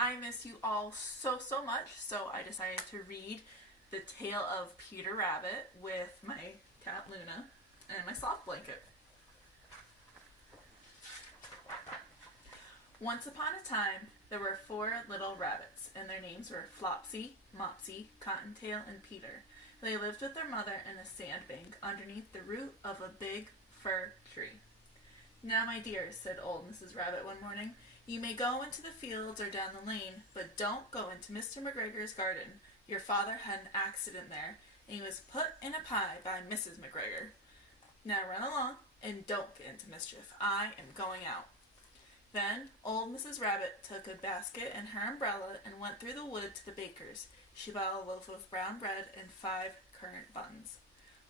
I miss you all so much, so I decided to read The Tale of Peter Rabbit with my cat Luna and my soft blanket. Once upon a time, there were 4 little rabbits, and their names were Flopsy, Mopsy, Cottontail, and Peter. They lived with their mother in a sandbank underneath the root of a big fir tree. "Now, my dears," said old Mrs. Rabbit one morning, "you may go into the fields or down the lane, but don't go into Mr. McGregor's garden. Your father had an accident there, and he was put in a pie by Mrs. McGregor. Now run along, and don't get into mischief. I am going out." Then old Mrs. Rabbit took a basket and her umbrella and went through the wood to the baker's. She bought a loaf of brown bread and 5 currant buns.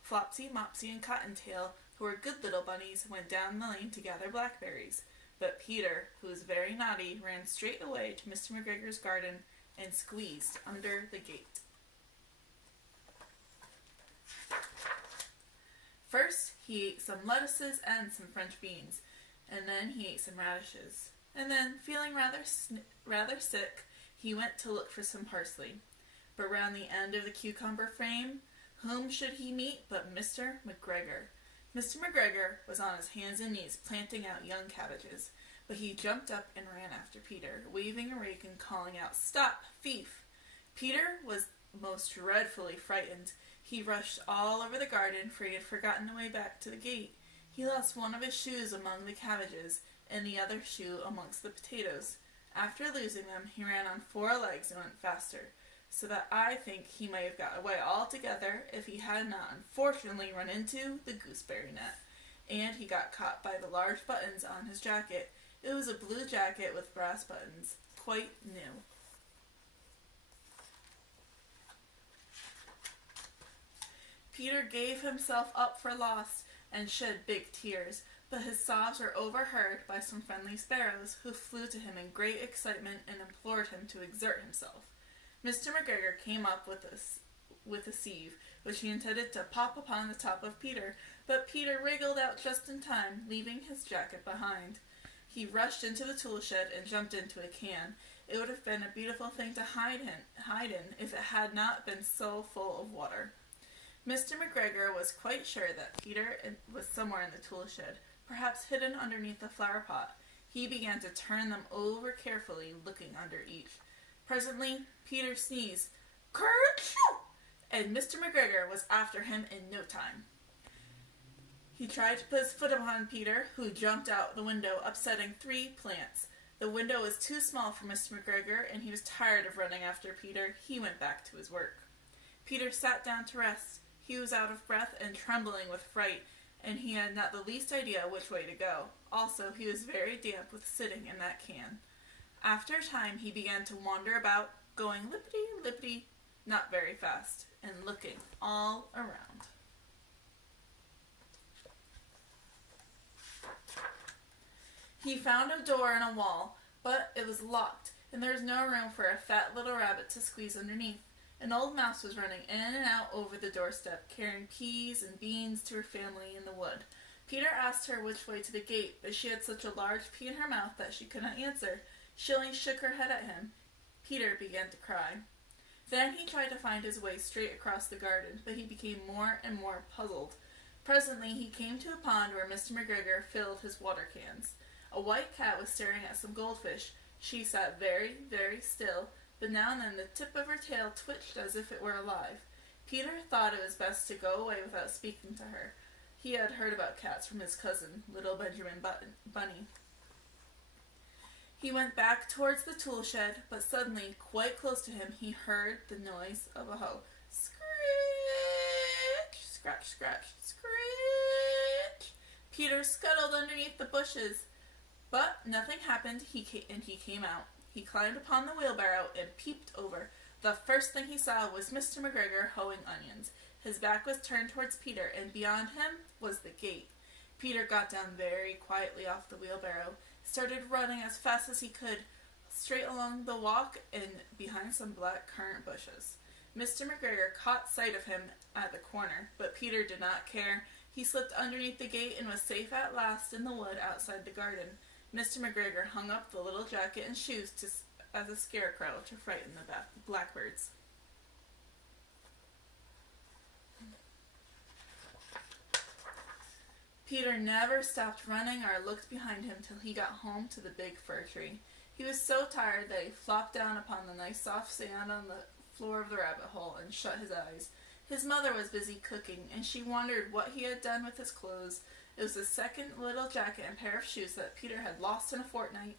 Flopsy, Mopsy, and Cottontail, who were good little bunnies, went down the lane to gather blackberries. But Peter, who was very naughty, ran straight away to Mr. McGregor's garden and squeezed under the gate. First, he ate some lettuces and some French beans, and then he ate some radishes. And then, feeling rather sick, he went to look for some parsley. But round the end of the cucumber frame, whom should he meet but Mr. McGregor? Mr. McGregor was on his hands and knees planting out young cabbages, but he jumped up and ran after Peter, waving a rake and calling out, "Stop, thief!" Peter was most dreadfully frightened. He rushed all over the garden, for he had forgotten the way back to the gate. He lost one of his shoes among the cabbages, and the other shoe amongst the potatoes. After losing them, he ran on 4 legs and went faster, so that I think he might have got away altogether if he had not unfortunately run into the gooseberry net. And he got caught by the large buttons on his jacket. It was a blue jacket with brass buttons, quite new. Peter gave himself up for lost and shed big tears, but his sobs were overheard by some friendly sparrows, who flew to him in great excitement and implored him to exert himself. Mr. McGregor came up with a sieve, which he intended to pop upon the top of Peter, but Peter wriggled out just in time, leaving his jacket behind. He rushed into the tool shed and jumped into a can. It would have been a beautiful thing to hide in if it had not been so full of water. Mr. McGregor was quite sure that Peter was somewhere in the tool shed, perhaps hidden underneath the flower pot. He began to turn them over carefully, looking under each. Presently, Peter sneezed, "Kerchoo!" and Mr. McGregor was after him in no time. He tried to put his foot upon Peter, who jumped out the window, upsetting 3 plants. The window was too small for Mr. McGregor, and he was tired of running after Peter. He went back to his work. Peter sat down to rest. He was out of breath and trembling with fright, and he had not the least idea which way to go. Also, he was very damp with sitting in that can. After a time, he began to wander about, going lippity-lippity, not very fast, and looking all around. He found a door in a wall, but it was locked, and there was no room for a fat little rabbit to squeeze underneath. An old mouse was running in and out over the doorstep, carrying peas and beans to her family in the wood. Peter asked her which way to the gate, but she had such a large pea in her mouth that she could not answer. She only shook her head at him. Peter began to cry. Then he tried to find his way straight across the garden, but he became more and more puzzled. Presently he came to a pond where Mr. McGregor filled his water cans. A white cat was staring at some goldfish. She sat very, very still, but now and then the tip of her tail twitched as if it were alive. Peter thought it was best to go away without speaking to her. He had heard about cats from his cousin, little Benjamin Bunny. He went back towards the tool shed, but suddenly, quite close to him, he heard the noise of a hoe. Screech! Scratch, scratch, screech! Peter scuttled underneath the bushes, but nothing happened, and he came out. He climbed upon the wheelbarrow and peeped over. The first thing he saw was Mr. McGregor hoeing onions. His back was turned towards Peter, and beyond him was the gate. Peter got down very quietly off the wheelbarrow, started running as fast as he could, straight along the walk and behind some black currant bushes. Mr. McGregor caught sight of him at the corner, but Peter did not care. He slipped underneath the gate and was safe at last in the wood outside the garden. Mr. McGregor hung up the little jacket and shoes as a scarecrow to frighten the blackbirds. Peter never stopped running or looked behind him till he got home to the big fir tree. He was so tired that he flopped down upon the nice soft sand on the floor of the rabbit hole and shut his eyes. His mother was busy cooking, and she wondered what he had done with his clothes. It was the second little jacket and pair of shoes that Peter had lost in a fortnight.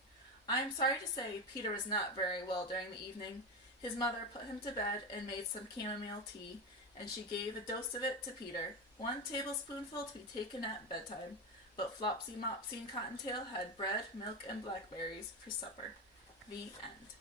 I am sorry to say Peter was not very well during the evening. His mother put him to bed and made some chamomile tea, and she gave a dose of it to Peter, 1 tablespoonful to be taken at bedtime. But Flopsy, Mopsy, and Cottontail had bread, milk, and blackberries for supper. The end.